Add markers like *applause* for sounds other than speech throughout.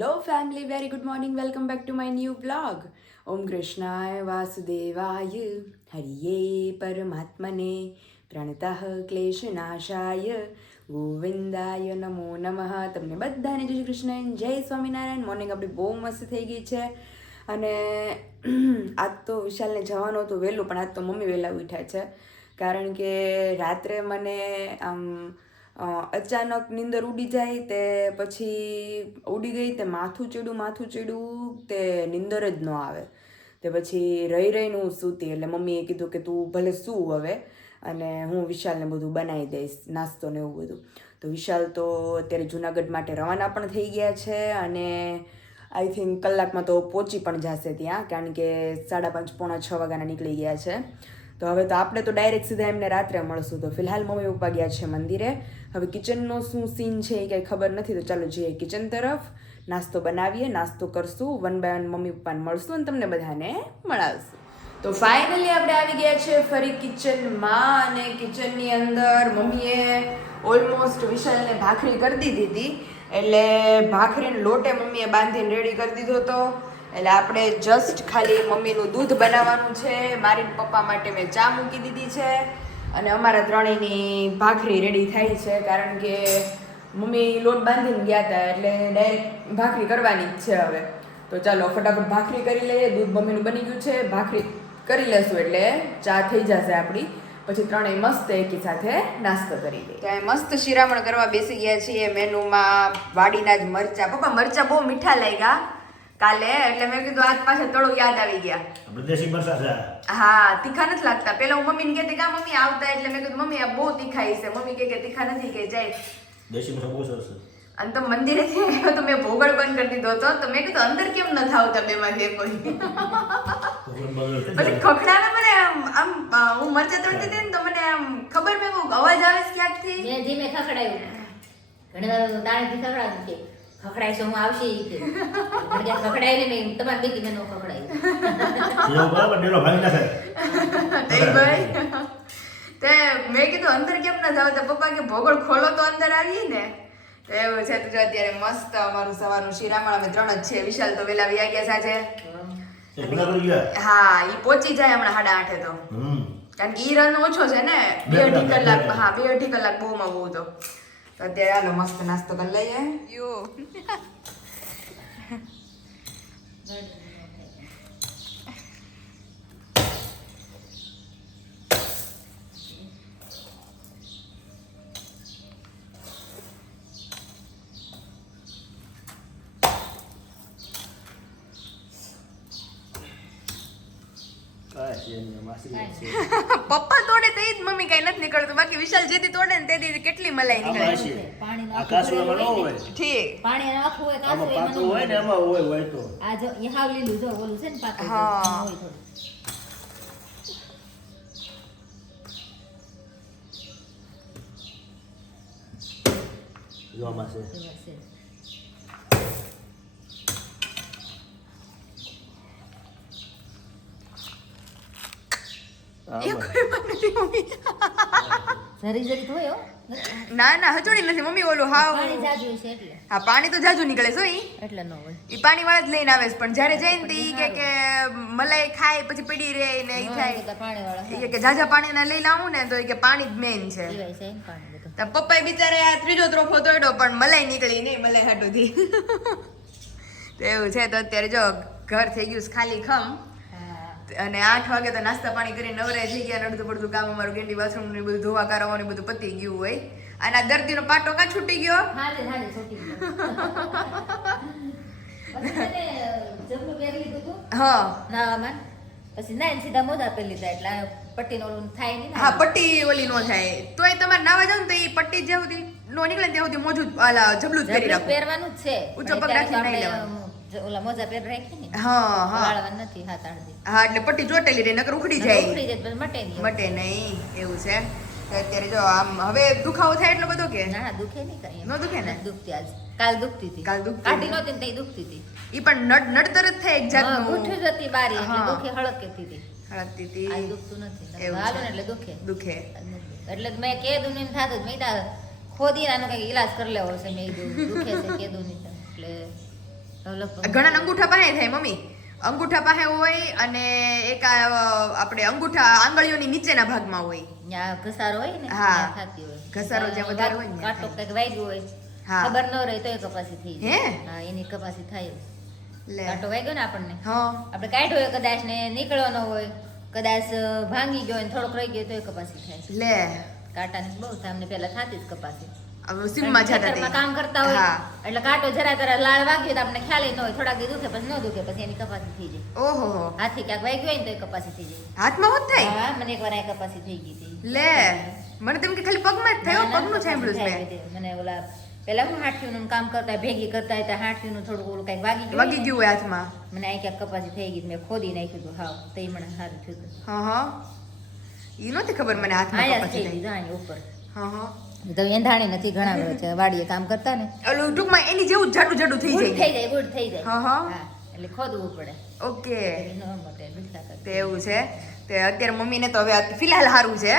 Hello family very good morning welcome back to my new blog ઓમ કૃષ્ણાય વાસુદેવાય હરિયે પરમાત્મને પ્રણતઃ ક્લેશનાશાય ગોવિંદાય નમો નમઃ તમને બધાને જય કૃષ્ણ જય સ્વામિનારાયણ મોર્નિંગ આપણી બહુ મસ્ત થઈ ગઈ છે અને આજ તો વિશાલને જવાનું હતું વહેલું પણ આજ તો મમ્મી વહેલા ઉઠ્યા છે કારણ કે રાત્રે મને આમ અચાનક નીંદર ઉડી જાય તે પછી ઉડી ગઈ તે માથું ચીડું માથું ચીડું તે નીંદર જ ન આવે. તે પછી રહી રહીને હું સૂતી એટલે મમ્મીએ કીધું કે તું ભલે સૂ હવે અને હું વિશાલને બધું બનાવી દઈશ, નાસ્તો ને એવું બધું. તો વિશાલ તો અત્યારે જુનાગઢ માટે રવાના પણ થઈ ગયા છે અને આઈ થિંક કલાકમાં તો પહોંચી પણ જશે ત્યાં, કારણ કે સાડા પાંચ, પોણા છ વાગ્યાના નીકળી ગયા છે. તો હવે તો આપણે તો ડાયરેક્ટ સીધા એમને રાત્રે મળશું. તો ફિલહાલ મમ્મી પપ્પા ગયા છે મંદિરે. હવે કિચનનો શું સીન છે એ કંઈ ખબર નથી, તો ચાલો જઈએ કિચન તરફ. નાસ્તો બનાવીએ, નાસ્તો કરશું વન બાય વન મમ્મી પપ્પાને મળશું અને તમને બધાને મળાવશું. તો ફાઇનલી આપણે આવી ગયા છે ફરી કિચનમાં અને કિચનની અંદર મમ્મીએ ઓલમોસ્ટ વિશાલને ભાખરી કરી દીધી હતી. એટલે ભાખરીને લોટે મમ્મીએ બાંધીને રેડી કરી દીધો હતો. એટલે આપણે જસ્ટ ખાલી મમ્મીનું દૂધ બનાવવાનું છે મારી પપ્પા માટે મેં ચા મૂકી દીધી છે અને અમારા ત્રણેયની ભાખરી રેડી થાય છે કારણ કે મમ્મી લોટ બાંધીને ગયા હતા એટલે ડાયરેક્ટ ભાખરી કરવાની જ છે હવે. તો ચાલો ફટાફટ ભાખરી કરી લઈએ, દૂધ મમ્મીનું બની ગયું છે, ભાખરી કરી લેશું એટલે ચા થઈ જશે આપણી. પછી ત્રણેય મસ્ત એકી સાથે નાસ્તો કરી લઈએ. ત્યાં મસ્ત શિરામણ કરવા બેસી ગયા છીએ, મેનુમાં વાડીના જ મરચા. પપ્પા, મરચા બહુ મીઠા લાગ્યા. કાલે એટલે મેં કીધું આજ પાછળ થોડું યાદ આવી ગયા. આપણે દેશી મરચા છે હા તીખા નથી લાગતા. પેલા હું મમ્મીને કહેતી કે આ મમ્મી આવતા. એટલે મેં કીધું મમ્મી આ બહુ તીખા છે. મમ્મી કે કે તીખા નથી. કે જાય. દેશી મરચા બહુ સરસ છે. અને તો મંદિરેથી આવ્યો *laughs* તો મેં ભોગળ બંધ કરી દીધો હતો. તો મેં કીધું અંદર કેમ ન થાવતા બે માંથી કોઈ? પછી. ખખડાવે મને આમ આમ હું મરચા તળતી હતી ને તો મને આમ ખબર મેં અવાજ આવે છે ક્યાંકથી? મેં ધીમે ખખડાયું. ઘણી વાર તો દાણેથી ખખડાવ્યું કે ખખડાય છે હું આવશે કે. ઘણી ખખડાય ને મેં તમારે ખખડાયું. બરાબર *laughs* ભાઈ તે કીધું અંદર કેમ ના થાવ તો પપ્પા કે ભોગળ ખોલો તો અંદર આવીએ ને. એવું છે તો જો અત્યારે મસ્ત અમારું સવારનું શિરામણ અમે ત્રણ જ છે વિશાલ તો વેલા વ્યા ગયા સાંજે હા ઈ પહોંચી જાય હમણાં સાડા આઠે તો. કારણ કે ઈ રન ઓછો છે ને. બે અઢી કલાક, કલાક. હા બે અઢી કલાક બહુમાં બહુ તો. તો અત્યારે હાલો મસ્ત નાસ્તો કરી લઈએ યો કાંઈ છે નહીં, માસી છે. પપ્પા તોડે તો ઈ જ મમ્મી કઈ નથી નીકળતું બાકી વિશાલ જેથી તોડે ને તેથી કેટલી મલાઈ નીકળે હોય. ઠીક. પાણી નાખવું હોય કાચું પાતું હોય ને એમાં હોય હોય તો. આ જો હાવ લીલું જો ઓલું છે ને પાતું હા. એમાં હોય થોડું. જો આમાં છે. વાત છે. એ જરી જરી. નથી. ના ના હજોડી નથી. મમ્મી ઓલું હાવ પાણી જાજુ છે એટલે. હા પાણી તો જાજુ નીકળે છે ઈ. એટલે ન હોય. ઈ પાણી વાળા જ લઈને આવે છે. પણ જ્યારે જઈને તે ઈ કે કે મલાઈ ખાય પછી પડી રહે ને ઈ થાય. પાણી વાળા કે જાજા પાણી ના લઈને આવું ને તો કે પાણી જ મેન છે. પપ્પાએ બિચારે આ ત્રીજો ત્રોફો તોડ્યો પણ મલાઈ નીકળી નહીં મલાઈ હાટુથી. *laughs* તો એવું છે તો અત્યારે જો ઘર થઈ ગયું ખાલી ખમ. અને આઠ વાગે તો નાસ્તા પાણી કરીને નવરાય થઈ ગયા અડધું પડધું કામ અમારું ગેંડી બાથરૂમ ને બધું ધોવા કરવાનું બધું પતી ગયું હોય. અને આ દર્દીનો પાટો કા છૂટી ગયો? હા. પછી નાઈને સીધા મોજા પહેરી લીધા એટલે આ પટ્ટીનો ઓલું થાય નહીં હા પટ્ટી ઓલી નો થાય. તોય તમારે નાવા જાવ ને તો એ પટ્ટી જ્યાં સુધી નો નીકળે ત્યાં સુધી મોજું જબલું જ પહેરી રાખો પહેરવાનું છે. ઊંચો પગ રાખી આપણે જ- ઓલા મોજા પહેર રાખી ને હા હા. નથી હાથ આડતી હા એટલે પટ્ટી ચોટેલી રહે નકર ઉખડી ઉખડી જાય જાય મટે નહીં. મટે નહીં એવું છે. અત્યારે જો આમ હવે દુખાવો થાય એટલો બધો કે? ના દુખે નહીં કઈ. ન દુખે ને? દુખતી આજ કાલ દુખતી હતી. કાલ દુખતી કાઢી નહોતી ને તઈ દુખતી હતી. ઈ પણ નડ નડતર જ થાય એક જાતનું. ગૂંઠી જ બારી એટલે હા. દુખે હળકેતી હતી. હળકતી હતી. આજ દુખતું નથી. એવું હાલો એટલે દુખે. દુખે. એટલે મેં કીધું ને થાતું મેં ખોદી આનો કઈ ઈલાજ કરી લેવો છે. મેં કીધું દુખે છે કીધું નહીં એટલે ઘણા અંગૂઠા પાસે થાય મમ્મી. અંગૂઠા પાસે હોય અને એક આપણે અંગૂઠા આંગળીઓની નીચેના ભાગમાં હોય. ઘસારો હોય ને હા. ઘસારો જ્યાં વધારે હોય ને કાંટો કંઈક વાગ્યું હોય. હા. ખબર ન રહે એ કપાસી થઈ હે? હા એની કપાસી થાય. લે. કાંટો વાગ્યો ને આપણને? હા. આપણે કાઢ્યો હોય કદાચ ને નીકળ્યો ન હોય કદાચ ભાંગી ગયો ને થોડોક રહી ગયો તોય કપાસી થાય. લે. કાંટાની બહુ સામને પહેલા થતી જ કપાસી. સીમમાં જતા હતા કામ કરતા હોય. એટલે કાંટો જરા તરા લાળ વાગ્યો તો આપણે ખ્યાલ ન હોય. થોડાક દુખે પછી ન દુખે પછી એની કપાસી થઈ જાય. ઓહો. હો. હાથથી ક્યાંક વાગ્યો હોય ને તો કપાસી થઈ જાય. હાથમાં હોત થાય? હા મને એકવાર આ કપાસી થઈ ગઈ હતી. લે મને તેમ કે ખાલી પગમાં જ થયો પગનું સાંભળ્યું છે. મને ઓલા પેલા હું હાથીનું કામ કરતા ભેગી કરતા હતા તો નું થોડું ઓલું કંઈક વાગી ગયું વાગી ગયું હાથમાં? મને આ ક્યાંક કપાસી થઈ ગઈ મેં ખોદી નાખ્યું હતું. હાવ એ મને સારું થયું હતું. હા હા. એ નહોતી ખબર મને હાથમાં કપાસી થઈ ગઈ ઉપર. હા હા. તો એંધાણી નથી ઘણા છે. વાડીએ કામ કરતા ને. ઓલું ટૂંકમાં એની જેવું જાડું જાડું થઈ જાય. થઈ જાય ગુડ થઈ જાય. હા, હા. એટલે ખોદવું પડે. ઓકે. એ ન મટે દુખતા કરતા. તે એવું છે. તે અત્યારે મમ્મીને તો હવે ફિલહાલ સારું છે.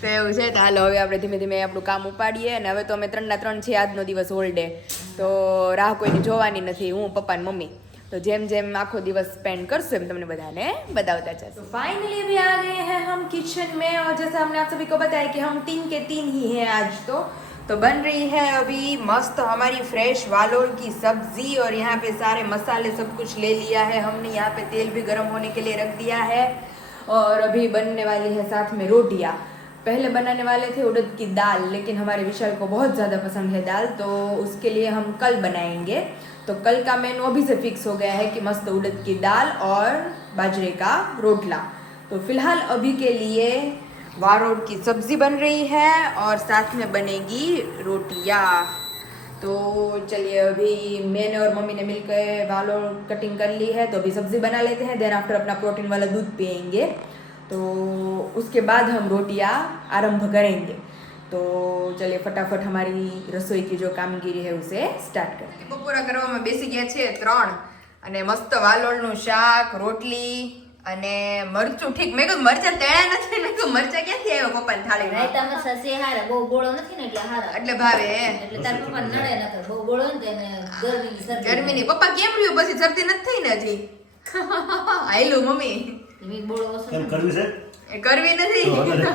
તો એવું છે. તો હાલો હવે આપણે ધીમે ધીમે આપણું કામ ઉપાડીએ અને હવે તો અમે ત્રણના ત્રણ છે આજનો દિવસ હોલડે. તો રાહ કોઈને જોવાની નથી. હું પપ્પા ને મમ્મી. તો જેમ જેમ આખો દિવસ સ્પેન્ડ કરશું એમ તમને બધાને बताता चल तो फाइनली अभी आ गए हैं हम किचन में और जैसे हमने आप सभी को बताया कि हम तीन के तीन ही हैं आज तो तो बन रही है अभी मस्त हमारी फ्रेश वालोर की सब्जी और यहाँ पे सारे मसाले सब कुछ ले लिया है हमने यहाँ पे तेल भी गर्म होने के लिए रख दिया है और अभी बनने वाली है साथ में रोटियाँ पहले बनाने वाले थे उड़द की दाल लेकिन हमारे विशाल को बहुत ज़्यादा पसंद है दाल तो उसके लिए हम कल बनाएंगे तो कल का मेनू अभी से फिक्स हो गया है कि मस्त उड़द की दाल और बाजरे का रोटला। तो फ़िलहाल अभी के लिए वारोड़ की सब्ज़ी बन रही है और साथ में बनेगी रोटियाँ। तो चलिए अभी मैंने और मम्मी ने मिलकर वालों कटिंग कर ली है तो अभी सब्ज़ी बना लेते हैं देन आफ्टर अपना प्रोटीन वाला दूध पियेंगे। तो उसके बाद हम रोटियाँ आरंभ करेंगे। તો ચલે ફટાફટ અમારી રસોઈ કી જો કામગીરી હે ઉસે સ્ટાર્ટ કરીએ બપોરા કરવામાં બેસી ગયા છે ત્રણ. અને મસ્ત વાલોળનું શાક રોટલી અને મરચું. ઠીક મેં કહ્યું મરચા તેડા નથી મેં કહ્યું મરચા ક્યાંથી આવ્યો પપ્પાની થાળીમાં તમે સસી હારે બહુ ગોળો નથી ને એટલે હારા. એટલે ભાવે એટલે તાર પપ્પા નડે નથી બહુ ગોળો ને તેને ગરમીની સરદી ગરમીની. પપ્પા કેમ રહ્યું? પછી શરદી નથી થઈ ને હજી? *laughs* આયલું મમ્મી. કરવી છે? કરવી નથી. તો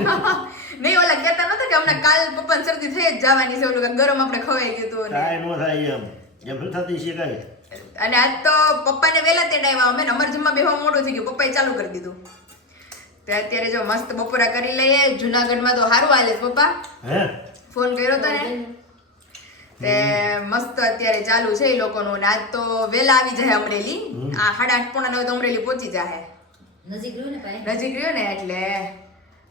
નહીં *laughs* ઓલા કહેતા નતા કે અમને કાલ પપ્પાને શરદી થઈ જ જવાની છે ઓલું ગરમ આપણે ખવાઈ ગયું હતું. કાંઈ નો થાય એમ. જેમ થતી છે કાંઈ? અને આજ તો પપ્પાને વહેલા તેડાવ્યા અમે અમર જમવા બેહવા મોડું થઈ ગયું. પપ્પાએ ચાલુ કરી દીધું. તો અત્યારે જો મસ્ત બપોરા કરી લઈએ. જુનાગઢમાં તો સારું હાલે પપ્પા. હે? ફોન કર્યો તો ને? તે મસ્ત અત્યારે ચાલુ છે એ લોકોનું. ને આજ તો વહેલા આવી જાય અમરેલી. આ સાડા આઠ પોણા નવ તો અમરેલી પહોંચી જાય નજીક રહ્યું ને ભાઈ? નજીક રહ્યો ને એટલે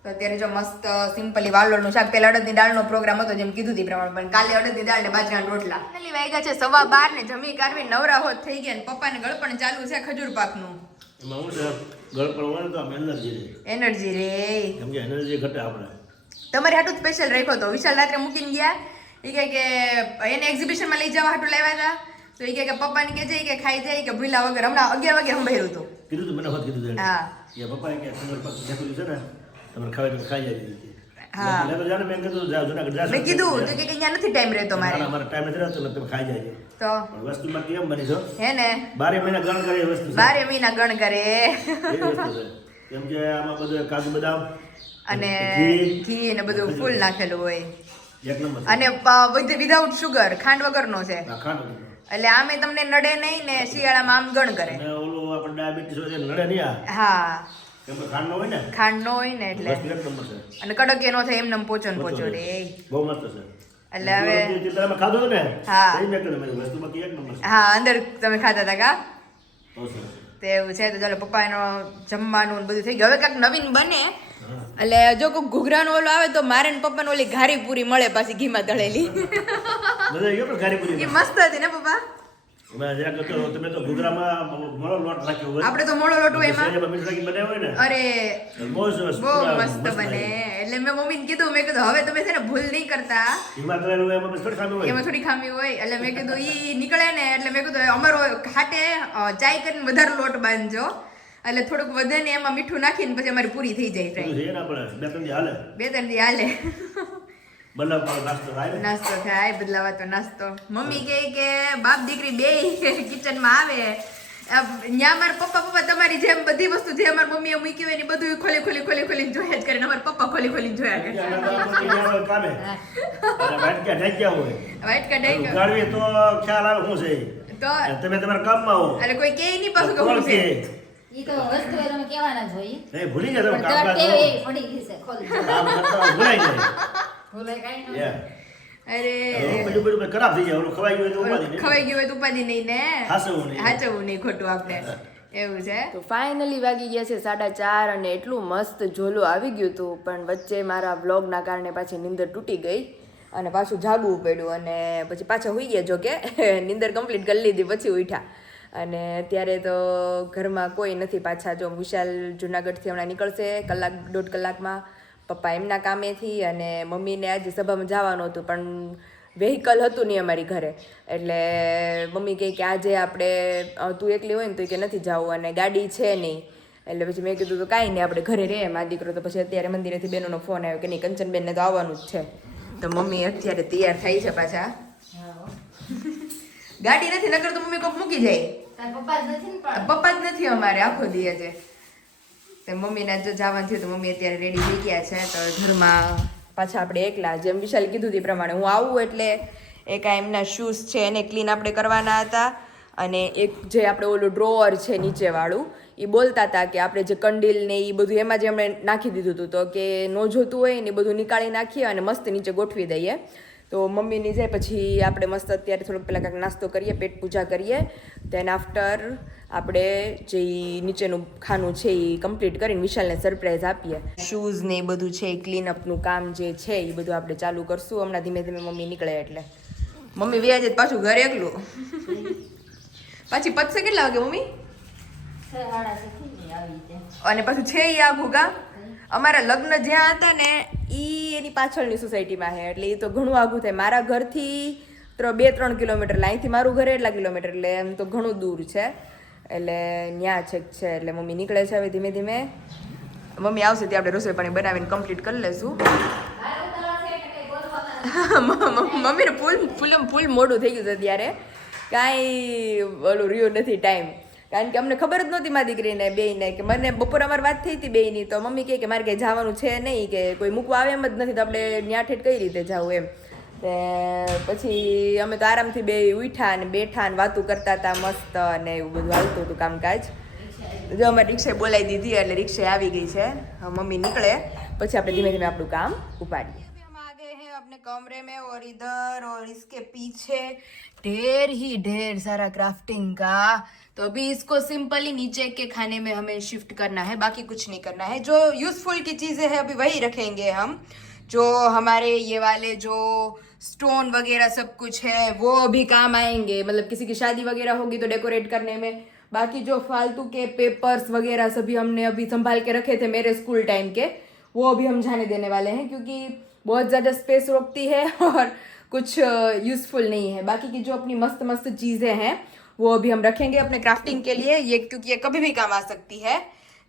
તો અત્યારે જો મસ્ત સિમ્પલી વાલોળનું શાક. પેલા અડદની દાળનો પ્રોગ્રામ હતો જેમ કીધું હતી પ્રમાણે પણ કાલે અડદની દાળ ને બાજરાના રોટલા. પેલી વાગ્યા છે સવા બાર ને જમી કારવી નવરા હોત થઈ ગયા ને પપ્પાને ગળપણ ચાલુ છે ખજૂર પાકનું. તો એનર્જી રે એનર્જી ઘટે આપણે. તમારે હાટું સ્પેશિયલ રાખ્યો તો. વિશાલ રાત્રે મૂકીને ગયા. એ કહે કે એને એક્ઝિબિશનમાં લઈ જવા હાટું લેવા હતા. તો એ કે પપ્પાને કે જઈ કે ખાઈ જાય કે ભૂલા વગર. હમણાં અગિયાર વાગે સંભાળ્યું હતું. કીધું તું મને હોત કીધું તું હા. એ પપ્પા કે ખબર પાક જતું છે ને તમારે ખાવે તો ખાઈ જાય મેં કીધું કે અહીંયા નથી ટાઈમ રહેતો મારે. ના, ના, મારે ટાઈમ નથી રહેતો તમે ખાઈ જાય તો? વસ્તુમાં કેમ બની છો હે ને? બારે મહિના ગણ કરે એ વસ્તુ બારે મહિના ગણ કરે. એવી વસ્તુ છે. કેમ કે આમાં બધું કાજુ બદામ અને ઘી. ને બધું ફૂલ નાખેલું હોય. છે. અને વિધાઉટ સુગર ખાંડ વગરનો છે. આ ખાંડ એટલે આમે તમને નડે નહીં ને શિયાળામાં આમ ગણ કરે. ઓલું આપણે ડાયાબિટીસ હોય નડે નહીં આ. હા. ખાંડ નો હોય ને? ખાંડ નો હોય ને એટલે. અને કડક નો થાય એમને પોચો ને પોચો રે બહુ મસ્ત છે. એટલે હવે ચિત્રામાં ને હા. એ મેં કીધું વસ્તુ બાકી એક નંબર હા અંદર તમે ખાતા હતા કા? તેવું એવું છે તો ચાલો પપ્પા એનો જમવાનું બધું થઈ ગયું. હવે કાંઈક નવીન બને. એટલે જો કોઈ ઘૂઘરાનો ઓલો આવે તો મારે ને પપ્પાને ઓલી ઘારી પૂરી મળે પાછી ઘીમાં તળેલી એ મસ્ત હતી ને પપ્પા? આપણે તો મોળો લોટ હોય એમાં. અરે બહુ મસ્ત બને. એટલે મેં મમ્મીને કીધું મેં કીધું હવે તમે છે ને ભૂલ નહીં કરતા. એમાં થોડી ખામી હોય. એટલે મેં કીધું ઈ નીકળે ને. એટલે મેં કીધું અમારો ખાટે ચાય કરીને વધારે લોટ બાંધજો. એટલે થોડુંક વધે ને એમાં મીઠું નાખીને પછી અમારી પૂરી થઈ જાય ફ્રાય બે ત્રણ દી હાલે? બે ત્રણ દી હાલે. નાસ્તો થાય બદલાવા નાસ્તો નાસ્તો. મમ્મી કહે કે બાપ દીકરી બે કિચનમાં આવે. ત્યાં મારા પપ્પા પપ્પા તમારી જેમ બધી વસ્તુ જે અમારા મમ્મીએ મૂકી હોય ને બધું ખોલી ખોલી ખોલી ખોલીને જોયા જ કરે અમારા પપ્પા ખોલી ખોલીને જોયા કરે. વાટક્યા ઢાંક્યા હોય. વાટકા ઢાંક્યા તો ખ્યાલ આવે શું છે. તો તમે તમારા કામમાં હો. એટલે કોઈ કે નહીં પાછું કે હું છે? ઈ તો વસ્તુ એ તમે કહેવાના જ એ ભૂલી ગયા તમે પણ કામકાજ તો ટેવ હો. એવી પડી ગઈ છે ખોલી. કામ કરતા ભૂલાઈ જાય. ભૂલે કાંઈ ન અરે. બધું બધું ખરાબ થઈ જાય ઓલું ખવાઈ ગયું તો ઉપાધિ નહીં. ખવાઈ ગયું હોય તો ઉપાધિ નહીં ને. હાચવવું નહીં. ખોટું આપણે. એવું છે? તો ફાઇનલી વાગી ગયા છે સાડા ચાર અને એટલું મસ્ત ઝોલું આવી ગયું હતું પણ વચ્ચે મારા વ્લોગના કારણે પાછી નીંદર તૂટી ગઈ અને પાછું જાગવું પડ્યું અને પછી પાછા હોઈ ગયા જો કે. *laughs* નીંદર કમ્પ્લીટ કરી લીધી પછી ઉઠ્યા. અને અત્યારે તો ઘરમાં કોઈ નથી પાછા. જો વિશાલ જુનાગઢથી હમણાં નીકળશે કલાક, દોઢ કલાકમાં પપ્પા એમના કામેથી અને મમ્મીને આજે સભામાં જવાનું હતું, પણ વેહિકલ હતું નહીં અમારી ઘરે. એટલે મમ્મી કહે કે આજે આપણે તું એકલી હોય ને તો કે નથી જવું અને ગાડી છે નહીં. એટલે પછી મેં કીધું તો કાંઈ નહીં, આપણે ઘરે રહે મારા દીકરો તો પછી અત્યારે મંદિરેથી બેનોનો ફોન આવ્યો કે નહીં, કંચનબેનને તો આવવાનું જ છે. તો મમ્મી અત્યારે તૈયાર થઈ છે પાછા. હો. ગાડી નથી નકર તો મમ્મી કોક મૂકી જાય. પપ્પા જ નથી પપ્પા જ નથી અમારે આખો દીએ છે તો મમ્મીને જો જવાનું થયું તો મમ્મી અત્યારે રેડી થઈ ગયા છે તો ઘરમાં પાછા આપણે એકલા જેમ વિશાલ કીધું તે પ્રમાણે. હું આવું એટલે એક આ એમના શૂઝ છે એને ક્લીન આપણે કરવાના હતા. અને એક જે આપણે ઓલું ડ્રોવર છે નીચેવાળું એ બોલતા હતા કે આપણે જે કંડીલ ને એ બધું એમાં જે એમણે નાખી દીધું હતું. તો કે ન જોતું હોય ને એ બધું નીકાળી નાખીએ અને મસ્ત નીચે ગોઠવી દઈએ. તો મમ્મીની જાય પછી આપણે મસ્ત અત્યારે થોડોક પહેલાં કાંઈક નાસ્તો કરીએ પેટ પૂજા કરીએ દેન આફ્ટર આપણે જે નીચેનું ખાનું છે એ કમ્પ્લીટ કરીને વિશાલને સરપ્રાઈઝ આપીએ. શૂઝ ને એ બધું છે એ ક્લીનઅપનું કામ જે છે એ બધું આપણે ચાલુ કરશું. હમણાં ધીમે ધીમે મમ્મી નીકળે એટલે. મમ્મી વ્યાજ જ પાછું ઘરે એકલું? પાછી પતશે કેટલા વાગે મમ્મી? અને પાછું છે એ આ ભૂગા? અમારા લગ્ન જ્યાં હતા ને ઈ એની પાછળની સોસાયટીમાં છે એટલે એ તો ઘણું આઘું થાય. મારા ઘરથી બે ત્રણ કિલોમીટર અહીંથી મારું ઘર એટલા કિલોમીટર, એટલે એમ તો ઘણું દૂર છે. એટલે ન્યા છેક છે, એટલે મમ્મી નીકળે છે હવે ધીમે ધીમે. મમ્મી આવશે ત્યાં આપણે રસોઈ પાણી બનાવીને કમ્પ્લીટ કરી લેશું. મમ્મીને ફૂલ ફૂલ ફૂલ મોડું થઈ ગયું છે ત્યારે કાંઈ ઓલું રહ્યું નથી ટાઈમ કારણ કે અમને ખબર જ નહોતી મારી દીકરીને, બેયને, કે મને બપોર અમાર વાત થઈ હતી બેયની, તો મમ્મી કહે કે મારે કંઈ જવાનું છે નહીં, કે કોઈ મૂકવા આવે એમ જ નથી, તો આપણે ન્યા કઈ રીતે જવું એમ. ને પછી અમે તો આરામથી બે ઉઠ્યા ને બેઠા ને વાતું કરતા હતા મસ્ત અને એવું બધું હાલતું હતું કામકાજ. જો અમે રિક્ષે બોલાવી દીધી એટલે રિક્ષે આવી ગઈ છે. મમ્મી નીકળે, પછી આપણે ધીમે ધીમે આપણું કામ ઉપાડીએ. अपने कमरे में और इधर और इसके पीछे। ढेर ही ढेर सारा क्राफ्टिंग का। तो अभी इसको सिंपली नीचे के खाने में हमें शिफ्ट करना है, बाकी कुछ नहीं करना है। जो यूजफुल की चीज़ें हैं, अभी वही रखेंगे हम। जो हमारे ये वाले जो स्टोन वगैरह सब कुछ है, वो अभी काम आएँगे। मतलब किसी की शादी वगैरह होगी तो डेकोरेट करने में। बाकी जो फालतू के पेपर्स वगैरह सभी हमने अभी संभाल के रखे थे मेरे स्कूल टाइम के, वो अभी हम जाने देने वाले हैं, क्योंकि बहुत ज़्यादा स्पेस रोकती है *laughs* और कुछ यूज़फुल नहीं है। बाकी की जो अपनी मस्त मस्त चीज़ें हैं, वो अभी हम रखेंगे अपने क्राफ्टिंग के लिए। ये क्योंकि ये कभी भी काम आ सकती है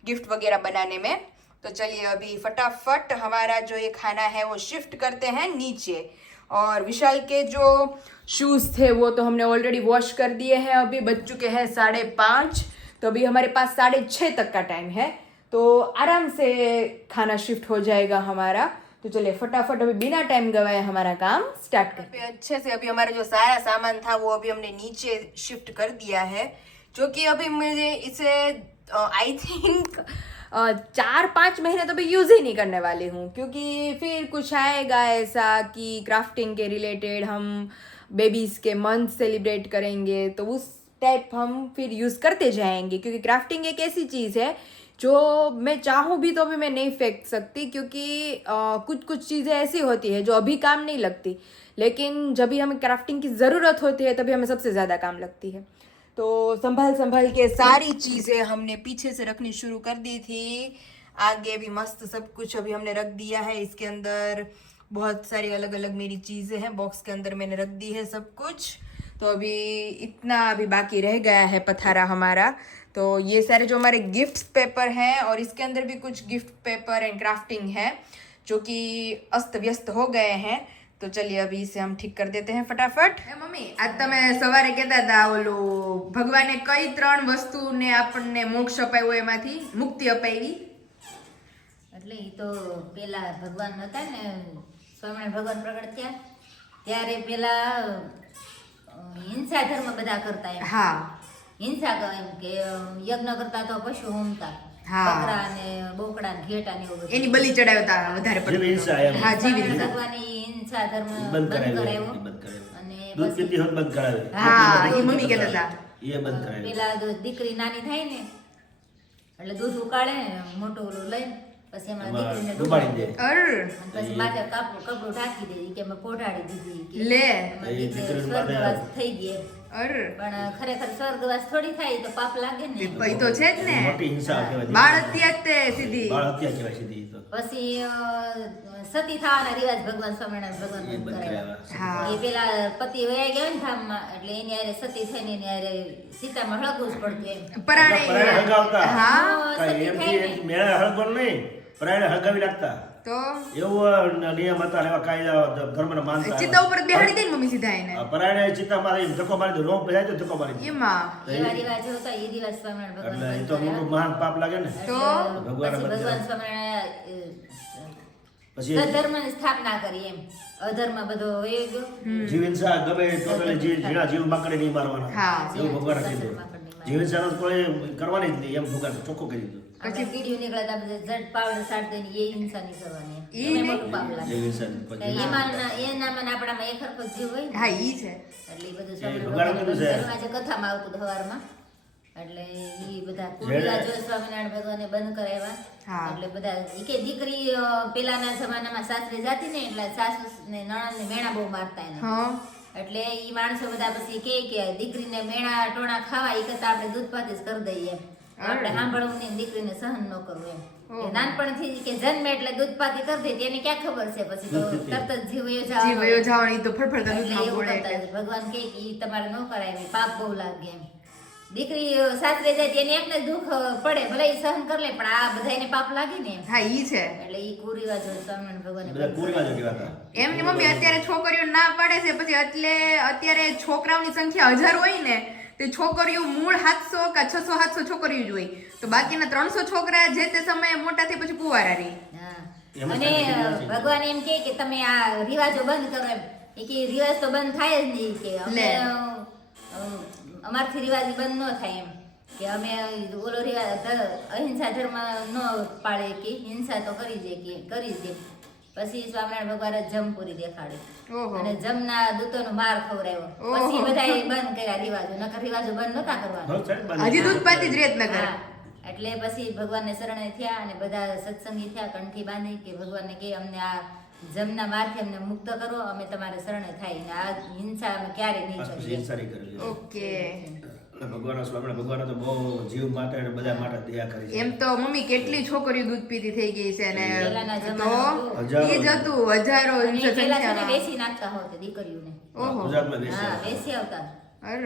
गिफ्ट वगैरह बनाने में। तो चलिए अभी फटाफट हमारा जो ये खाना है, वो शिफ्ट करते हैं नीचे। और विशाल के जो शूज़ थे, वो तो हमने ऑलरेडी वॉश कर दिए हैं अभी। बज चुके हैं साढ़े पाँच। तो अभी हमारे पास साढ़े छः तक का टाइम है। तो आराम से खाना शिफ्ट हो जाएगा हमारा। तो चलिए फटाफट अभी बिना टाइम गवाए हमारा काम स्टार्ट करते हैं अच्छे से अभी हमारा जो सारा सामान था वो अभी हमने नीचे शिफ्ट कर दिया है जो कि अभी मुझे इसे आई थिंक चार पाँच महीने तो अभी यूज़ ही नहीं करने वाली हूँ क्योंकि फिर कुछ आएगा ऐसा कि क्राफ्टिंग के रिलेटेड हम बेबीज़ के मंथ सेलिब्रेट करेंगे तो उस टाइप हम फिर यूज़ करते जाएँगे क्योंकि क्राफ्टिंग एक ऐसी चीज़ है जो मैं चाहूँ भी तो भी मैं नहीं फेंक सकती क्योंकि अ, कुछ कुछ चीज़ें ऐसी होती है जो अभी काम नहीं लगती। लेकिन जब भी हमें क्राफ्टिंग की ज़रूरत होती है तभी हमें सबसे ज़्यादा काम लगती है। तो संभाल संभाल के सारी चीज़ें हमने पीछे से रखनी शुरू कर दी थी। आगे भी मस्त सब कुछ अभी हमने रख दिया है। इसके अंदर बहुत सारी अलग अलग मेरी चीज़ें हैं। बॉक्स के अंदर मैंने रख दी है सब कुछ। तो अभी इतना अभी बाकी रह गया है पथारा हमारा। तो ये सारे जो हमारे गिफ्ट पेपर हैं और इसके अंदर भी कुछ गिफ्ट पेपर एंड क्राफ्टिंग है जो कि अस्त व्यस्त हो गए हैं तो चलिए अभी इसे हम ठीक कर देते हैं फटाफट એ મમ્મી આજ તમે સવારે કહેતા હતા ઓલું ભગવાને કઈ ત્રણ વસ્તુને આપણને મોક્ષ અપાવ્યો એમાંથી મુક્તિ અપાવી એટલે એ તો પેલા ભગવાન હતા ને સ્વામિનારાયણ ભગવાન પ્રગટ થયા ત્યારે પેલા અ, હિંસા ધર્મ બધા કરતા એમ હા હિંસા એમ કે યજ્ઞ કરતા તો પશુ હોમતા. બકરા ને બોકડા ને ઘેટા ને એવું એની બલી ચડાવતા વધારે જીવ હિંસા એમ. હા જીવ હિંસા ભગવાને હિંસા ધર્મ બંધ બંધ કરાવ્યો. કરાવ્યો બંધ કરાવ્યો અને દૂધ પીતી હોત બંધ કરાવે હા એ મમ્મી કહેતા હતા એ બંધ કરાવે પેલા દીકરી નાની થાય ને એટલે દૂધ ઉકાળે મોટું ઓલું લઈને પછી એમાં દીકરીને ડુબાડી દે. અર. પછી માથે કાપડું કપડું ઢાંકી દે કે મેં પોઢાડી દીધી લે. દીકરી થઈ ગઈ. અર પણ ખરેખર સ્વર્ગવાસ થોડી થાય તો પાપ લાગે ને. એ તો છે જ ને. મોટી હિંસા કહેવાય બાળ હત્યા તે સીધી. બાળ હત્યા કહેવાય સીધી તો. પછી સતી થવાના રિવાજ ભગવાન સ્વામિનારાયણ ભગવાન એ કરાવ્યા. કરાવ્યા એ પેલા પતિ વયા ગયા ને ધામમાં એટલે એની હારે સતી થઈને એની હારે સીતામાં હળગવું જ પડતું એમ. પરાણે હળગાવતા. હા. સતી થાય મેળા હળગો નહીં પરાણે હળગાવી નાખતા. તો? એવું નિયમ હતા એવા કાયદા ધર્મને માનતા ચિત્તા ઉપર બેહાડી દે ને મમ્મી સીધા એને. આ પરાણે ચિત્તા મારી ધક્કો મારી દે રોપ જાય તો ધક્કો મારી એમાં. એવા રિવાજ હતા એ રિવાજ સ્વામિનારાયણ એટલે એ તો મોટું મહાન પાપ લાગે ને. તો? એટલે ભગવાને પછી બંધ ભગવાન સ્વામિનારાયણ પછી સધર્મની સ્થાપના કરી એમ. અધર્મ બધો વયો ગયો. જીવ હિંસા ગમે ટોટલી જે ઝીણા જીવ માકડે નહીં મારવાના. હા. એવું ભગવાન કીધું. જીવ હિંસા કોઈ કરવાની જ નહીં એમ ભગવાન ચોખ્ખું કરી દીધું. પછી કીડીયું નીકળે તો આપણે ઝટ પાવડર સાટ દઈને એ હિંસા કરવાની એ. મોટું પાપ લાગે એમાં એનામાં આપણામાં એક હરખો જીવ હોય હા ઈ છે એટલે એ બધું એ. ભગવાનના આજે કથામાં આવતું હતું હવારમાં. એટલે ઈ બધા કુરિવાજો સ્વામિનારાયણ ભગવાને બંધ કરાવ્યા એટલે બધા એ કે દીકરી પેલાના જમાનામાં સાસરે જાતી ને એટલે સાસુ ને નણંદ ને મેણા બહુ મારતા એને એટલે ઈ માણસો બધા પછી કે કે દીકરીને મેણા ટોણા ખાવા ઈ કરતા આપણે દૂધ પાતી જ કરી દઈએ એમ. આપણે સાંભળવું નહીં ને દીકરીને સહન ન કરવું એમ. નાનપણથી કે જન્મે એટલે દૂધ પાતી કરી દે તેને ક્યાં ખબર છે? પછી તો તરત જ જીવ વયો જવાનો. તો એટલે દૂધમાં. જ. ભગવાન કહે કે ઈ તમારે ન કરાય પાપ બહુ લાગે એમ. દીકરી સાસરે જાય તેને એકને દુઃખ પડે ભલે ઈ સહન કરી લે પણ આ બધાયને પાપ લાગે ને એમ. હા ઈ છે. એટલે ઈ કુરિવાજ હોય સ્વામિનારાયણ ભગવાન બધા કુરિવાજો કહેવાતા. એમની મમ્મી અત્યારે છોકરીઓ ના પાડે છે પછી એટલે અત્યારે છોકરાઓની સંખ્યા હજાર હોય ને તે છોકરીઓ મૂળ સાતસો કે છસો સાતસો છોકરીઓ જ હોય. તો બાકીના ત્રણસો છોકરા જે તે સમયે મોટા થઈ પછી કુવારા રહી. અને. ભગવાન એમ કે કે તમે આ રિવાજો બંધ કરો એમ. એ કે રિવાજ તો બંધ થાય જ નહીં કે અમે અમારથી રિવાજ બંધ ન થાય એમ. કે અમે ઓલો રિવાજ અહિંસા ધર્મ ન પાળે કે હિંસા તો કરી દે કે કરી દે પછી સ્વામિનારાયણ ભગવાને જમપુરી દેખાડી. અને જમના દૂતોનો માર ખવડાવ્યો. પછી બધાએ બંધ કર્યા રિવાજો. નકર રિવાજો બંધ નતા કરવાના. હો, સાહેબ, બાજુ. હજી દૂધ પાતી જ રેત ન એટલે પછી ભગવાનને શરણે થયા અને બધા સત્સંગી થયા કંઠી બાંધી કે ભગવાનને કે અમને આ જમના મારથી અમને મુક્ત કરો અમે તમારે શરણે થાય. આ હિંસા અમે ક્યારે નહીં કરીએ. ઓકે. ભગવાને તો બહુ જીવ માટે અને બધા માટે દયા કરી એમ તો મમ્મી કેટલી છોકરીઓ દૂધ પીતી થઈ ગઈ છે ને તો જમાનામાં હજારો. જ હતું હજારો. બેસી નાખતા હોત દીકરીઓને ઓહો ગુજરાતમાં બેસે. આવતા અર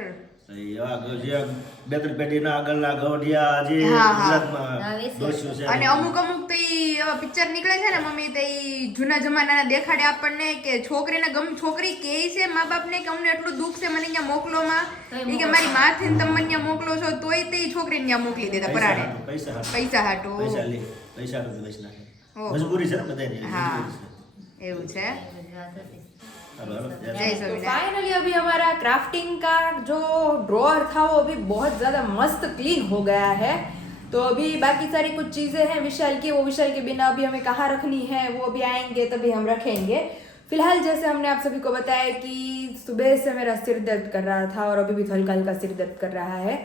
છે. અને અમુક અમુક તો ઈ પિક્ચર નીકળે છે ને મમ્મી તો જૂના જૂના જમાનાના દેખાડે આપણને કે છોકરીને ગમ છોકરી કે છે મા બાપને કે અમને એટલું દુઃખ છે મને અહીંયા મોકલો માં તોય કે મારી માથે ને તમે મને અહીંયા મોકલો છો તોય તે છોકરીને ત્યાં મોકલી દેતા પૈસા પરાણે. પૈસા હાટો. પૈસા હાટો. મજબૂરી છે ને બધાની હા. એવું છે. तो फाइनली अभी हमारा क्राफ्टिंग का जो ड्रॉअर था वो अभी बहुत ज़्यादा मस्त क्लीन हो गया है। तो अभी बाकी सारी कुछ चीज़ें हैं विशाल की वो विशाल के बिना अभी हमें कहाँ रखनी है वो अभी आएँगे तभी हम रखेंगे। फ़िलहाल जैसे हमने आप सभी को बताया कि सुबह से मेरा सिर दर्द कर रहा था और अभी भी तो हल्का हल्का सिर दर्द कर रहा है।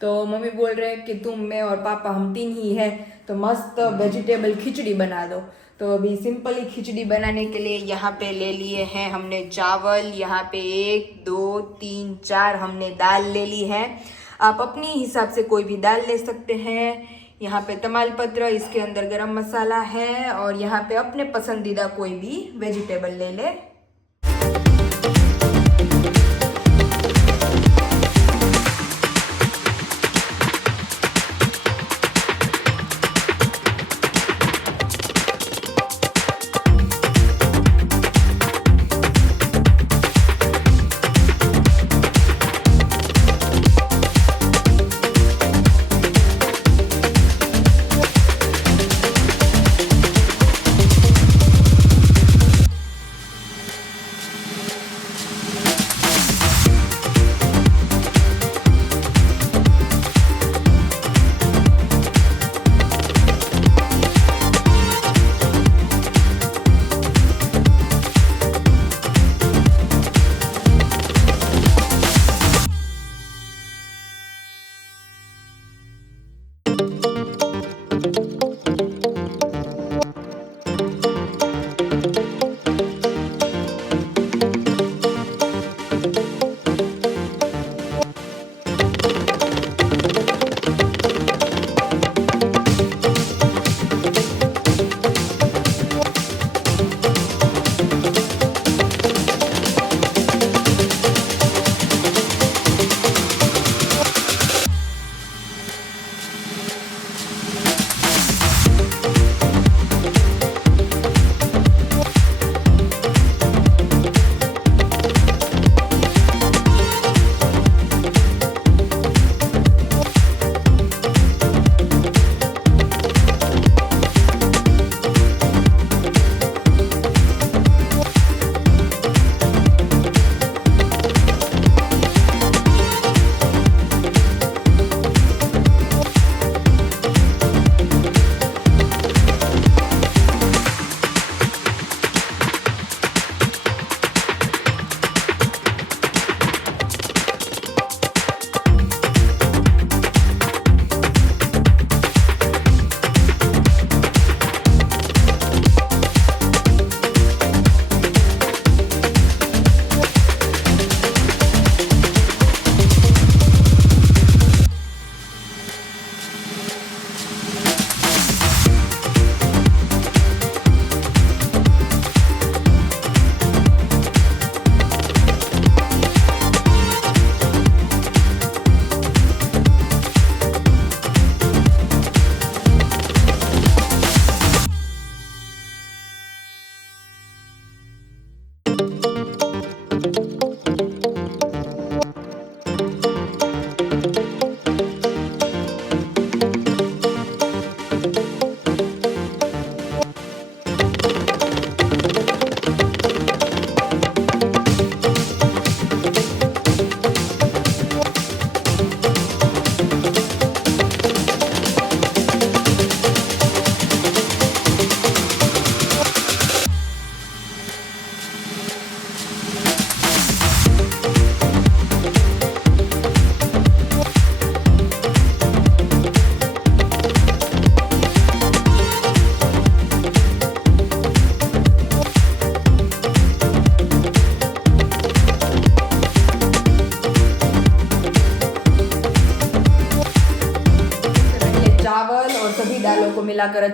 तो मम्मी बोल रहे हैं कि तुम मैं और पापा हम तीन ही हैं तो मस्त वेजिटेबल खिचड़ी बना दो। तो अभी सिंपली खिचड़ी बनाने के लिए यहाँ पे ले लिए हैं हमने चावल, यहाँ पे एक, दो, तीन, चार हमने दाल ले ली है। आप अपनी हिसाब से कोई भी दाल ले सकते हैं। यहाँ पे तमाल पत्र, इसके अंदर गरम मसाला है और यहाँ पे अपने पसंदीदा कोई भी वेजिटेबल ले ले।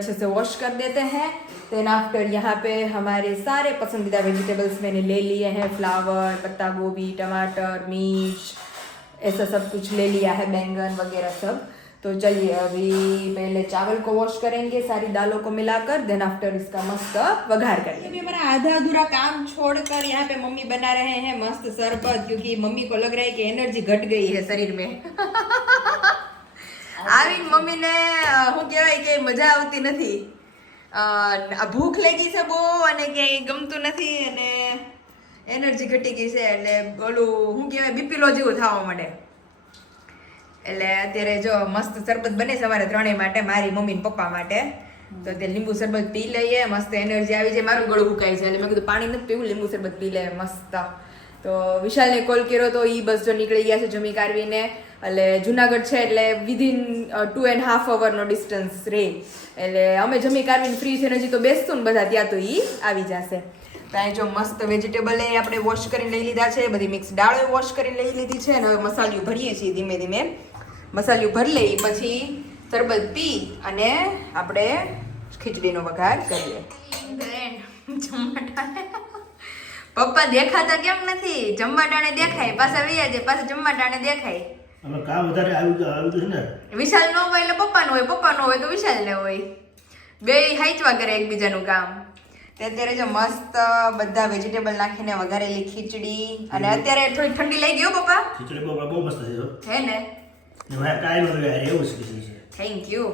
अच्छे से वॉश कर देते हैं। देन आफ्टर यहाँ पे हमारे सारे पसंदीदा वेजिटेबल्स मैंने ले लिए हैं। फ्लावर पत्ता गोभी, टमाटर, मिर्च, ऐसा सब कुछ ले लिया है, बैंगन वगैरह सब। तो चलिए, अभी पहले चावल को वॉश करेंगे सारी दालों को मिलाकर। देन आफ्टर इसका मस्त वघार करेंगे अभी हमारा आधा अधूरा काम छोड़कर यहाँ पे मम्मी बना रहे हैं मस्त शरबत, क्योंकि मम्मी को लग रहा है कि एनर्जी घट गई है शरीर में। *laughs* આવીને મમ્મીને શું કહેવાય કે મજા આવતી નથી. ભૂખ લાગી છે બહુ અને ક્યાંય ગમતું નથી અને એનર્જી ઘટી ગઈ છે એટલે ઓલું, શું કહેવાય, બીપીલો જેવું થવા માંડે. એટલે અત્યારે જો મસ્ત શરબત બને છે અમારે ત્રણેય માટે, મારી મમ્મી ને પપ્પા માટે. તો તે લીંબુ શરબત પી લઈએ, મસ્ત એનર્જી આવી જાય. મારું ગળું ઉકાય છે એટલે મેં કીધું પાણી નથી પીવું, લીંબુ શરબત પી લે મસ્ત. તો વિશાલને કોલ કર્યો તો એ બસ જો નીકળી ગયા છે જમી કાઢવીને એટલે જુનાગઢ છે એટલે વિધિન ટુ એન્ડ હાફ અવરનો ડિસ્ટન્સ રહે એટલે અમે જમી કારવીને ફ્રી થઈને હજી તો બેસતું ને બધા ત્યાં તો એ આવી જશે. ત્યાં જો મસ્ત વેજીટેબલ એ આપણે વોશ કરીને લઈ લીધા છે બધી મિક્સ દાળો વોશ કરીને લઈ લીધી છે અને હવે મસાલિયું ભરીએ છીએ ધીમે ધીમે. મસાલિયું ભરી લઈ પછી શરબત પી અને આપણે ખીચડીનો વઘાર કરીએ. પપ્પા દેખાતા કેમ નથી? જમવા ટાણે દેખાય પાછા વૈયા જાય પાછા જમવા ટાણે દેખાય. અમે કામ વધારે આવ્યું તો આવ્યું છે ને? વિશાલ ન હોય એટલે પપ્પાનો હોય પપ્પા હોય તો વિશાલ ને હોય. બે હાઈચવા કરે એકબીજાનું કામ. તે અત્યારે જો મસ્ત બધા વેજીટેબલ નાખીને વઘારેલી ખીચડી અને અત્યારે થોડી ઠંડી લઈ ગયો પપ્પા. ખીચડી પપ્પા બહુ મસ્ત છે હે. ને? એમાં કાઈ રહે એવું છે. થેન્ક યુ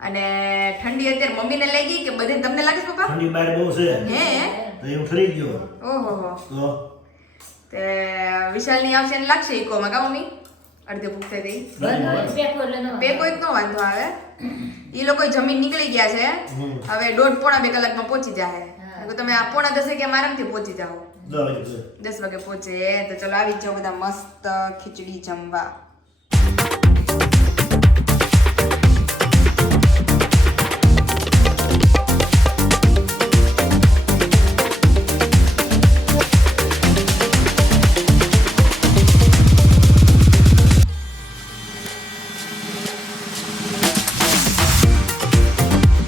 અને ઠંડી અત્યારે મમ્મીને લઈ ગઈ કે બધે તમને લાગે છે પપ્પા? ઠંડી બહાર બહુ છે. હે? તો એવું ફરી ગયો. ઓહો. હો તો? તે વિશાલની આવશે ને લાગશે ઈકોમાં કા મમ્મી? અડધે ભૂખતે થઈ. બે કોઈ નો વાંધો. આવે. એ લોકો જમીન નીકળી ગયા છે. હવે દોઢ પોણા બે કલાકમાં પહોંચી જાય તો તમે આ પોણા દસે કે આરામથી પહોંચી જાઓ. દસ વાગે પહોંચે. તો ચલો આવી જ જાઓ બધા મસ્ત ખીચડી જમવા.